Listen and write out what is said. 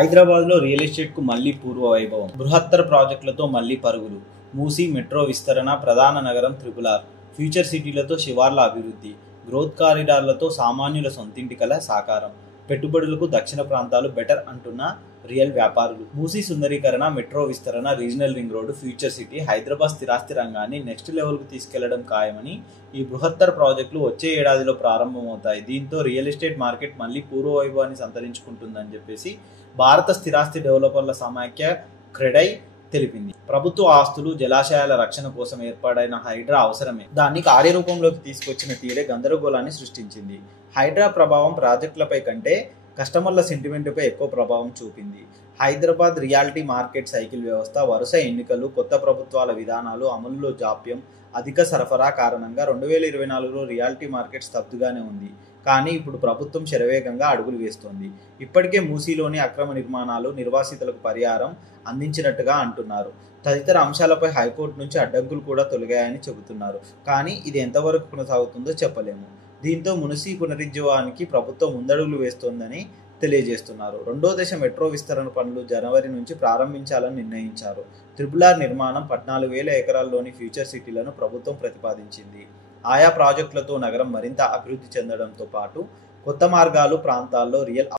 హైదరాబాద్లో రియల్ ఎస్టేట్కు మళ్లీ పూర్వ వైభవం. బృహత్తర ప్రాజెక్టులతో మళ్లీ పరుగులు. మూసీ మెట్రో విస్తరణ, ప్రధాన నగరం త్రిపుల్ ఆర్, ఫ్యూచర్ సిటీలతో శివార్ల అభివృద్ధి, గ్రోత్ కారిడార్లతో సామాన్యుల సొంతింటి కల సాకారం. పెట్టుబడులకు దక్షిణ ప్రాంతాలు బెటర్ అంటున్న రియల్ వ్యాపారులు. మూసీ సుందరీకరణ, మెట్రో విస్తరణ, regional ring road, future city, Hyderabad స్థిరాస్తి రంగాన్ని నెక్స్ట్ లెవెల్కు తీసుకెళ్లడం ఖాయమని ఈ బృహత్తర ప్రాజెక్టులు వచ్చే ఏడాదిలో ప్రారంభమవుతాయి. దీంతో రియల్ ఎస్టేట్ మార్కెట్ మళ్లీ పూర్వ వైభవాన్ని సంతరించుకుంటుందని చెప్పేసి భారత స్థిరాస్తి డెవలపర్ల సమాఖ్య క్రెడై తెలిపింది. ప్రభుత్వ ఆస్తులు, జలాశయాల రక్షణ కోసం ఏర్పాటైన హైడ్రా అవసరమే. దాన్ని కార్యరూపంలోకి తీసుకొచ్చిన తీరే గందరగోళాన్ని సృష్టించింది. హైడ్రా ప్రభావం ప్రాజెక్టులపై కంటే కస్టమర్ల సెంటిమెంటుపై ఎక్కువ ప్రభావం చూపింది. హైదరాబాద్ రియాలిటీ మార్కెట్ సైకిల్ వ్యవస్థ, వరుస ఎన్నికలు, కొత్త ప్రభుత్వాల విధానాలు, అమలులో జాప్యం, అధిక సరఫరా కారణంగా 2024లో రియాలిటీ మార్కెట్ స్తబ్దుగానే ఉంది. కానీ ఇప్పుడు ప్రభుత్వం శరవేగంగా అడుగులు వేస్తోంది. ఇప్పటికే మూసీలోని అక్రమ నిర్మాణాలు, నిర్వాసితులకు పరిహారం అందించినట్టుగా అంటున్నారు. తదితర అంశాలపై హైకోర్టు నుంచి అడ్డంకులు కూడా తొలగాయని చెబుతున్నారు. కానీ ఇది ఎంతవరకు కొనసాగుతుందో చెప్పలేము. దీంతో మూసీ పునరుజ్జీవానికి ప్రభుత్వం ముందడుగులు వేస్తోందని తెలియజేస్తున్నారు. రెండో దశ మెట్రో విస్తరణ పనులు జనవరి నుంచి ప్రారంభించాలని నిర్ణయించారు. త్రిపుల్ ఆర్ నిర్మాణం, 14,000 ఎకరాల్లోని ఫ్యూచర్ సిటీలను ప్రభుత్వం ప్రతిపాదించింది. ఆయా ప్రాజెక్టులతో నగరం మరింత అభివృద్ధి చెందడంతో పాటు కొత్త మార్గాలు, ప్రాంతాల్లో రియల్